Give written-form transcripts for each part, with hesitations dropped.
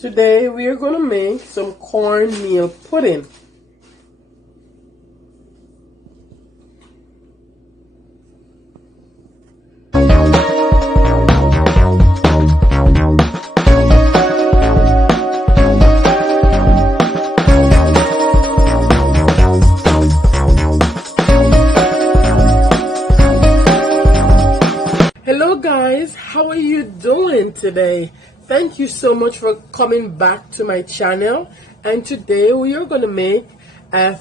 Today we are going to make some cornmeal pudding. Hello guys, how are you doing today? Thank you so much for coming back to my channel, and today we are going to make a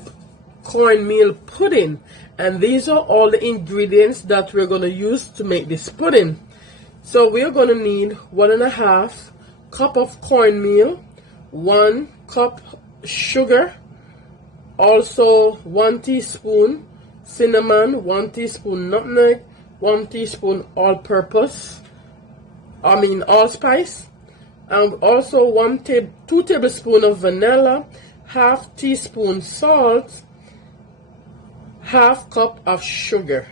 cornmeal pudding, and these are all the ingredients that we're going to use to make this pudding. So we're going to need 1.5 cup of cornmeal, 1 cup sugar, also 1 teaspoon cinnamon, 1 teaspoon nutmeg, 1 teaspoon allspice, and also 2 tablespoons of vanilla, half teaspoon salt, half cup of sugar.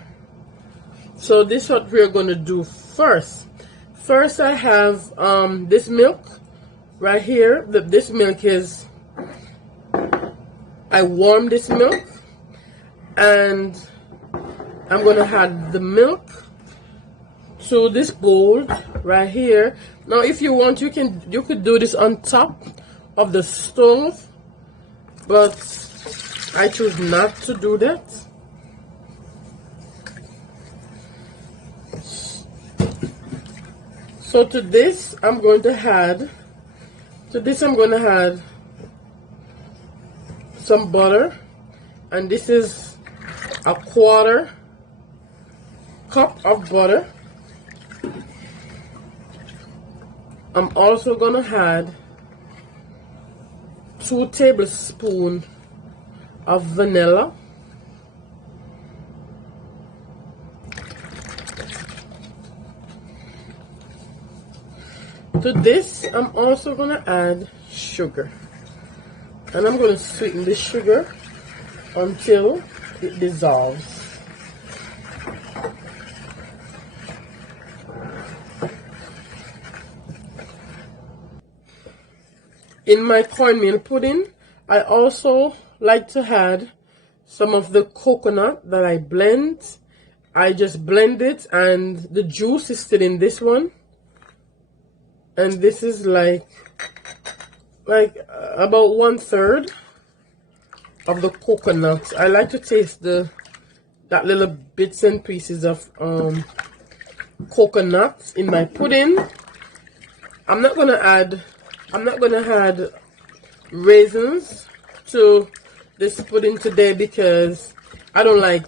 So this is what we're going to do first. First, I have this milk right here. This milk is, I warm this milk, and I'm going to add the milk to this bowl right here. Now if you want, you could do this on top of the stove, but I choose not to do that. So to this I'm going to add some butter, and this is a 1/4 cup of butter. I'm also gonna add 2 tablespoons of vanilla, to this I'm also gonna add sugar, and I'm gonna sweeten the sugar until it dissolves. In my cornmeal pudding, I also like to add some of the coconut that I blend. I just blend it, and the juice is still in this one. And this is like about 1/3 of the coconut. I like to taste that little bits and pieces of coconut in my pudding. I'm not gonna add raisins to this pudding today because I don't like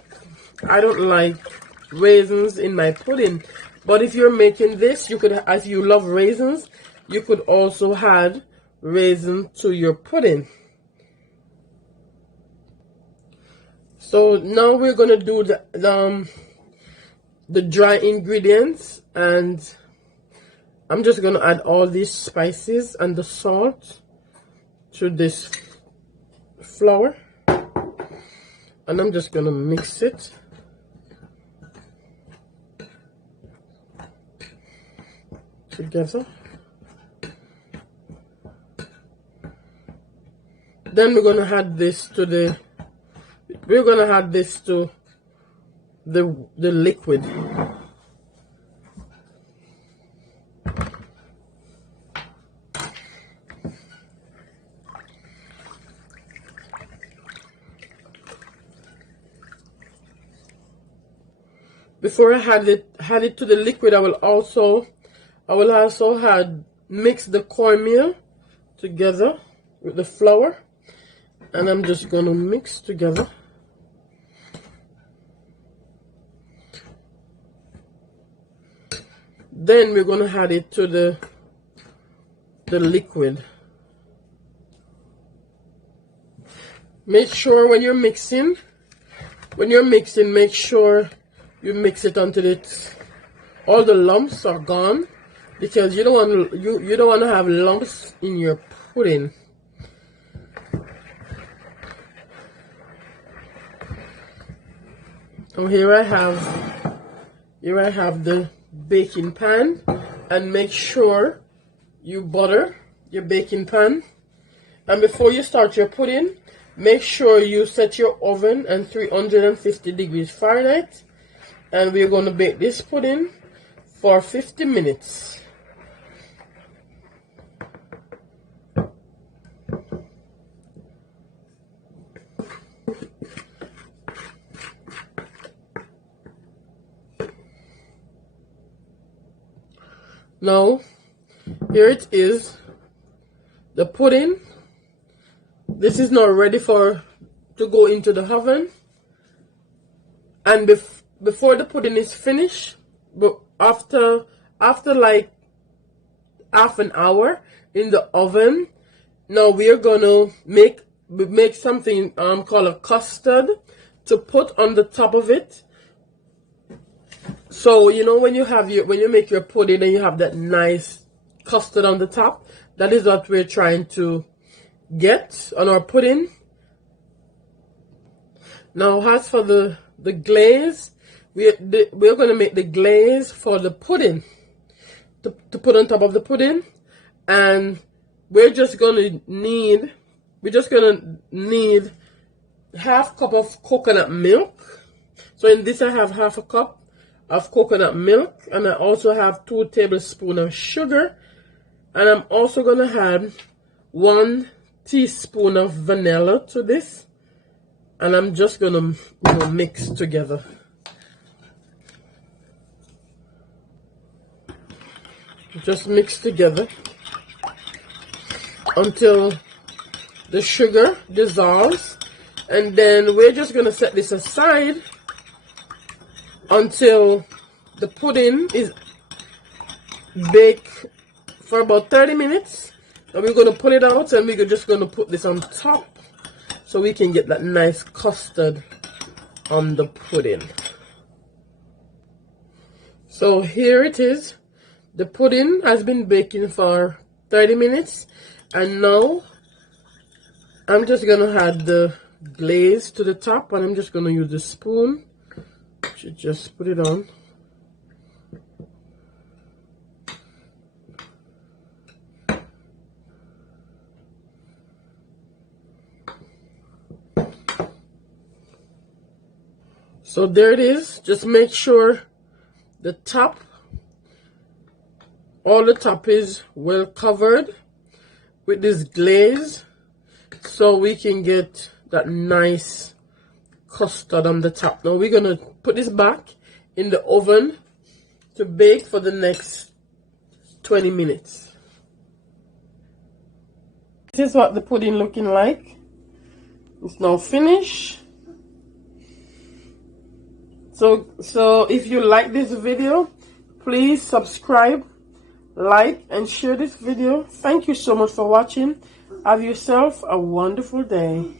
raisins in my pudding. But if you're making this, you could, as you love raisins, you could also add raisins to your pudding. So now we're gonna do the dry ingredients, and I'm just gonna add all these spices and the salt to this flour, and I'm just gonna mix it. Together. Then we're gonna add this to the liquid. Before I add it to the liquid, I will also mix the cornmeal together with the flour, and I'm just gonna mix together. Then we're gonna add it to the liquid. Make sure when you're mixing, make sure you mix it until all the lumps are gone, because you don't want to have lumps in your pudding. So here I have the baking pan, and make sure you butter your baking pan. And before you start your pudding, make sure you set your oven at 350 degrees Fahrenheit. And we're going to bake this pudding for 50 minutes. Now, here it is, the pudding. This is now ready to go into the oven. And before the pudding is finished, but after like half an hour in the oven, now we are gonna make something called a custard to put on the top of it. So you know when you make your pudding and you have that nice custard on the top, that is what we're trying to get on our pudding. Now as for the glaze, we're going to make the glaze for the pudding to put on top of the pudding, and we're just going to need half cup of coconut milk. So in this I have half a cup of coconut milk, and I also have 2 tablespoons of sugar, and I'm also going to add 1 teaspoon of vanilla to this, and I'm just going to mix together. Just mix together until the sugar dissolves, and then we're just going to set this aside until the pudding is baked for about 30 minutes. And we're going to pull it out, and we're just going to put this on top so we can get that nice custard on the pudding. So here it is. The pudding has been baking for 30 minutes, and now I'm just going to add the glaze to the top, and I'm just going to use the spoon to just put it on. So there it is. Just make sure the top, all the top is well covered with this glaze, so we can get that nice custard on the top. Now we're gonna put this back in the oven to bake for the next 20 minutes. This is what the pudding looking like. It's now finished. So if you like this video, please subscribe, like, and share this video. Thank you so much for watching. Have yourself a wonderful day.